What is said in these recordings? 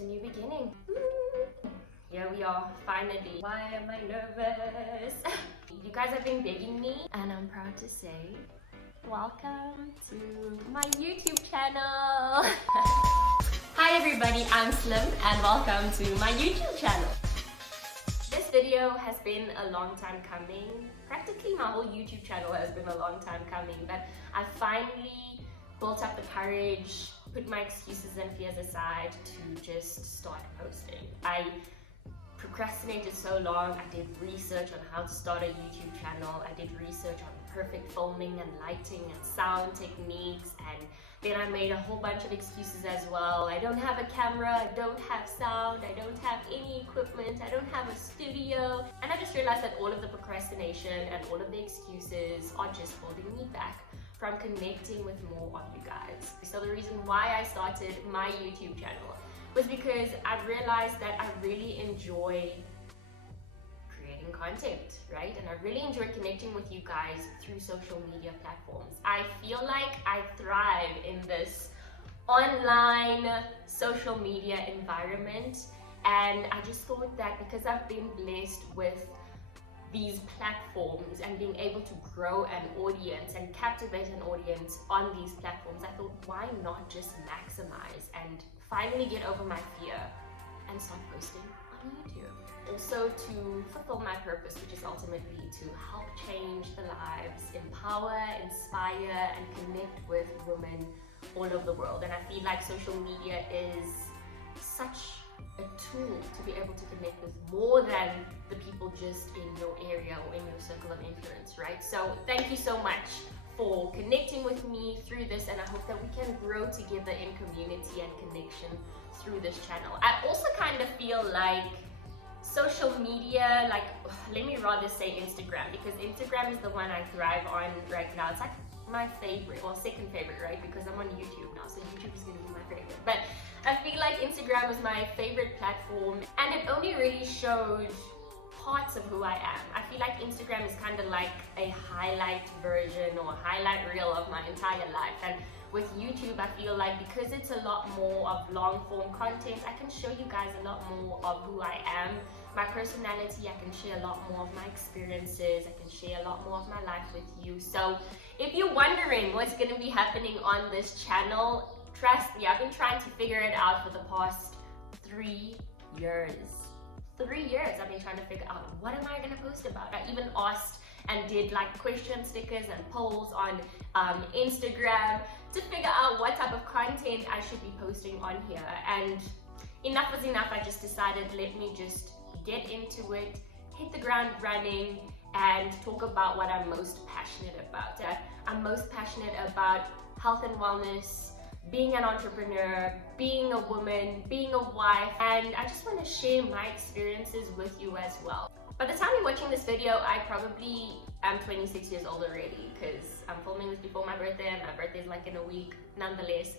a new beginning. Here we are, finally. Why am I nervous? You guys have been begging me, and I'm proud to say, welcome to my YouTube channel. Hi everybody, I'm Slim, and welcome to my YouTube channel. This video has been a long time coming. Practically my whole YouTube channel has been a long time coming, but I finally built up the courage, put my excuses and fears aside to just start posting. I procrastinated so long. I did research on how to start a YouTube channel. I did research on perfect filming and lighting and sound techniques, and then I made a whole bunch of excuses as well. I don't have a camera, I don't have sound, I don't have any equipment, I don't have a studio. And I just realized that all of the procrastination and all of the excuses are just holding me back from connecting with more of you guys. So the reason why I started my YouTube channel was because I realized that I really enjoy creating content, right? And I really enjoy connecting with you guys through social media platforms. I feel like I thrive in this online social media environment, and I just thought that because I've been blessed with these platforms and being able to grow an audience and captivate an audience on these platforms, I thought, why not just maximize and finally get over my fear and start posting on YouTube. Also to fulfill my purpose, which is ultimately to help change the lives, empower, inspire, and connect with women all over the world. And I feel like social media is such a tool to be able to connect with more than the people just in your area or in your circle of influence, right? So thank you so much for connecting with me through this, and I hope that we can grow together in community and connection through this channel. I also kind of feel like social media, like, let me rather say Instagram, because Instagram is the one I thrive on right now. It's like my favorite, well, second favorite, right? Because I'm on YouTube now, so YouTube is gonna be my favorite. But I feel like Instagram is my favorite platform, and it only really showed parts of who I am. I feel like Instagram is kind of like a highlight version or highlight reel of my entire life. And with YouTube, I feel like because it's a lot more of long form content, I can show you guys a lot more of who I am, my personality. I can share a lot more of my experiences. I can share a lot more of my life with you. So if you're wondering what's going to be happening on this channel, trust me, I've been trying to figure it out for the past 3 years. 3 years I've been trying to figure out what am I going to post about. I even asked and did like question stickers and polls on Instagram to figure out what type of content I should be posting on here. And enough was enough. I just decided, let me just get into it, hit the ground running, and talk about what I'm most passionate about. I'm most passionate about health and wellness, being an entrepreneur, being a woman, being a wife, and I just want to share my experiences with you as well. By the time you're watching this video, I probably am 26 years old already, because I'm filming this before my birthday, and my birthday is like in a week. Nonetheless,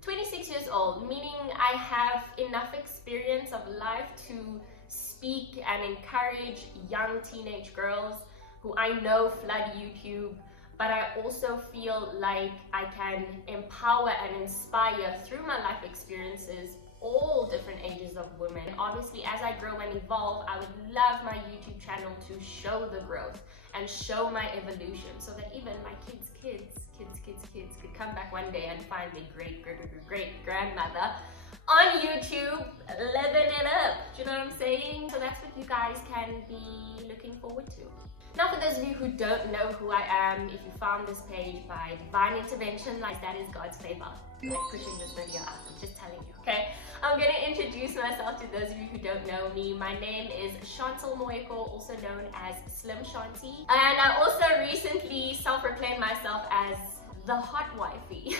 26 years old, meaning I have enough experience of life to speak and encourage young teenage girls who I know flood YouTube, but I also feel like I can empower and inspire through my life experiences all different ages of women. Obviously, as I grow and evolve, I would love my YouTube channel to show the growth and show my evolution, so that even my kids could come back one day and find their great grandmother on YouTube living it up. Do you know what I'm saying? So that's what you guys can be looking forward to. Now, for those of you who don't know who I am, if you found this page by divine intervention, like that is God's favor, like pushing this video out, I'm just telling you, okay? I'm gonna introduce myself to those of you who don't know me. My name is Shantal, also known as Slim Shanti. And I also recently self-proclaimed myself as the hot wifey.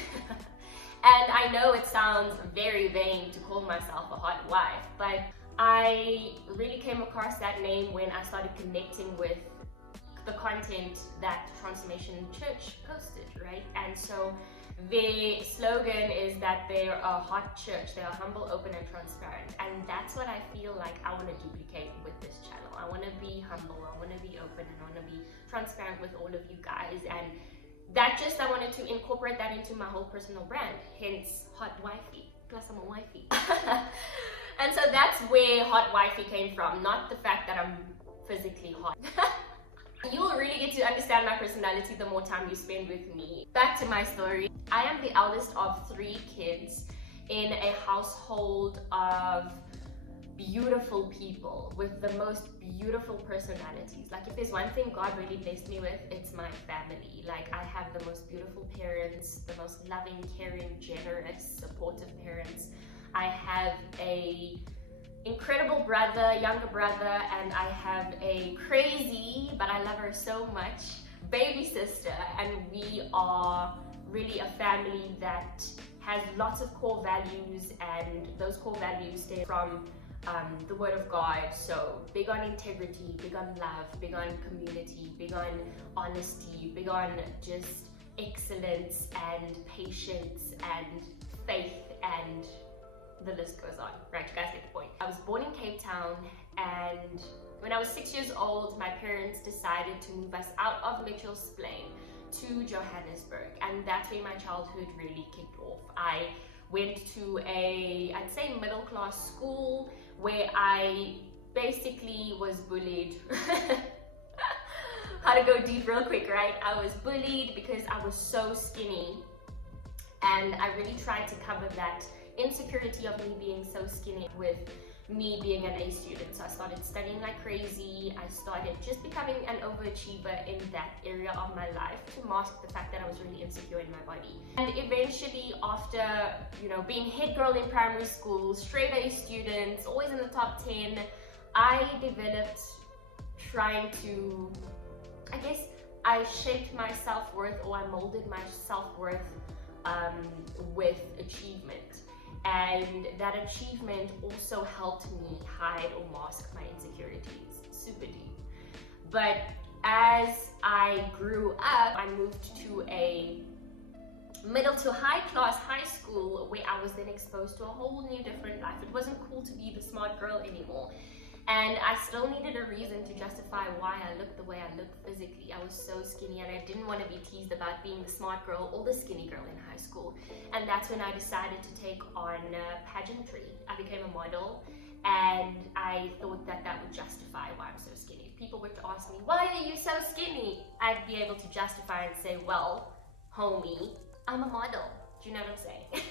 And I know it sounds very vain to call myself a hot wife, but I really came across that name when I started connecting with the content that Transformation Church posted, right? And so their slogan is that they're a hot church, they're humble, open, and transparent. And that's what I feel like I want to duplicate with this channel. I want to be humble, I want to be open, and I want to be transparent with all of you guys. And that just, I wanted to incorporate that into my whole personal brand, hence hot wifey, plus I'm a wifey. And so that's where hot wifey came from, not the fact that I'm physically hot. You will really get to understand my personality the more time you spend with me. Back to my story. I am the eldest of 3 kids in a household of beautiful people with the most beautiful personalities. Like, if there's one thing God really blessed me with, it's my family. Like, I have the most beautiful parents, the most loving, caring, generous, supportive parents. I have a incredible brother, younger brother, and I have a crazy, but I love her so much, baby sister. And we are really a family that has lots of core values, and those core values stem from the Word of God. So big on integrity, big on love, big on community, big on honesty, big on just excellence and patience and faith, and the list goes on, right? You guys get the point. I was born in Cape Town, and when I was 6 years old, my parents decided to move us out of Mitchell's Plain to Johannesburg, and that's where my childhood really kicked off. I went to I'd say middle class school where I basically was bullied. How to go deep real quick, right? I was bullied because I was so skinny, and I really tried to cover that insecurity of me being so skinny with me being an A student. So I started studying like crazy. I started just becoming an overachiever in that area of my life to mask the fact that I was really insecure in my body. And eventually, after, you know, being head girl in primary school, straight A students, always in the top 10, I developed trying to, I guess, I shaped my self-worth, or I molded my self-worth with achievement. And that achievement also helped me hide or mask my insecurities, super deep. But as I grew up, I moved to a middle to high class high school where I was then exposed to a whole new different life. It wasn't cool to be the smart girl anymore. And I still needed a reason to justify why I looked the way I looked physically. I was so skinny, and I didn't want to be teased about being the smart girl or the skinny girl in high school. And that's when I decided to take on pageantry. I became a model, and I thought that that would justify why I'm so skinny. If people were to ask me, why are you so skinny? I'd be able to justify and say, well, homie, I'm a model. Do you know what I'm saying?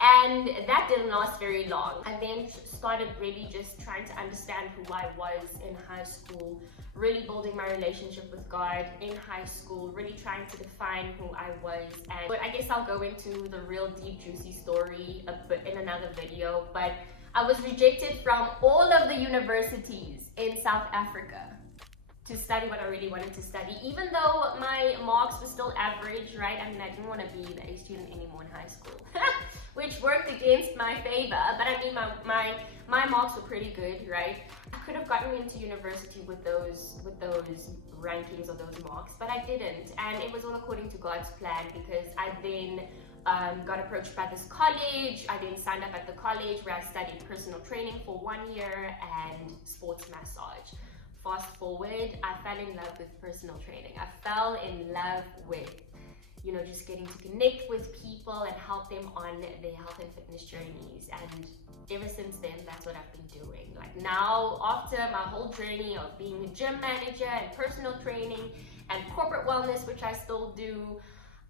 And that didn't last very long. I then started really just trying to understand who I was in high school, really building my relationship with God in high school, really trying to define who I was. But I guess I'll go into the real deep, juicy story a bit in another video. But I was rejected from all of the universities in South Africa to study what I really wanted to study, even though my marks were still average, right? I mean, I didn't want to be the A student anymore in high school, which worked against my favor. But I mean, my marks were pretty good, right? I could have gotten into university with those rankings or those marks, but I didn't. And it was all according to God's plan, because I then got approached by this college. I then signed up at the college where I studied personal training for 1 year and sports massage. Fast forward, I fell in love with personal training. I fell in love with, you know, just getting to connect with people and help them on their health and fitness journeys. And ever since then, that's what I've been doing. Like, now, after my whole journey of being a gym manager and personal training and corporate wellness, which I still do,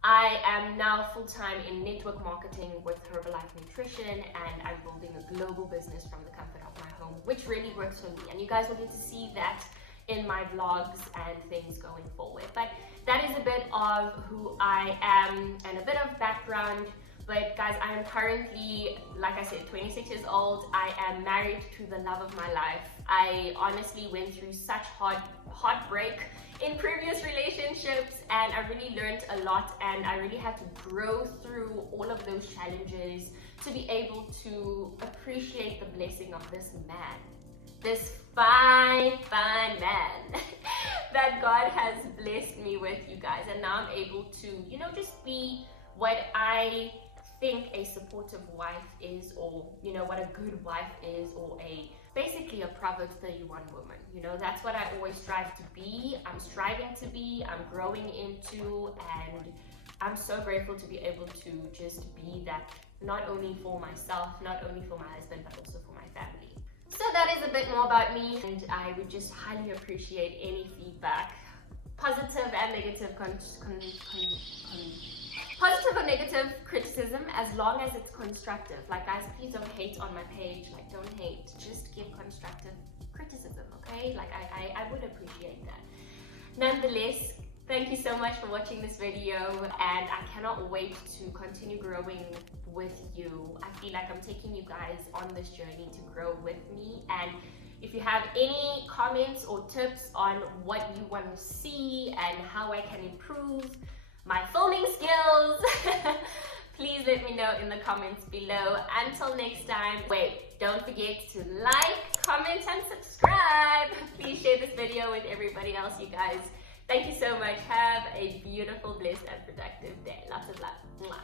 I am now full-time in network marketing with Herbalife Nutrition, and I'm building a global business from the comfort of my home, which really works for me. And you guys will get to see that in my vlogs and things going forward. But that is a bit of who I am and a bit of background. But guys, I am currently, like I said, 26 years old. I am married to the love of my life. I honestly went through such heartbreak in previous relationships, and I really learned a lot, and I really had to grow through all of those challenges to be able to appreciate the blessing of this man, this fine man that God has blessed me with, you guys. And now I'm able to, you know, just be what I think a supportive wife is, or, you know, what a good wife is, or basically a Proverbs 31 woman. You know, that's what I always strive to be. I'm striving to be, I'm growing into, and I'm so grateful to be able to just be that, not only for myself, not only for my husband, but also for my family. So that is a bit more about me, and I would just highly appreciate any feedback, positive and negative positive or negative criticism, as long as it's constructive. Like, guys, please don't hate on my page. Like, don't hate, just give constructive criticism, okay? Like, I would appreciate that. Nonetheless, thank you so much for watching this video, and I cannot wait to continue growing with you. I feel like I'm taking you guys on this journey to grow with me, and if you have any comments or tips on what you want to see and how I can improve my filming skills, please let me know in the comments below. Until next time, don't forget to like, comment, and subscribe. Please share this video with everybody else, you guys. Thank you so much. Have a beautiful, blessed, and productive day. Lots of love. Mwah.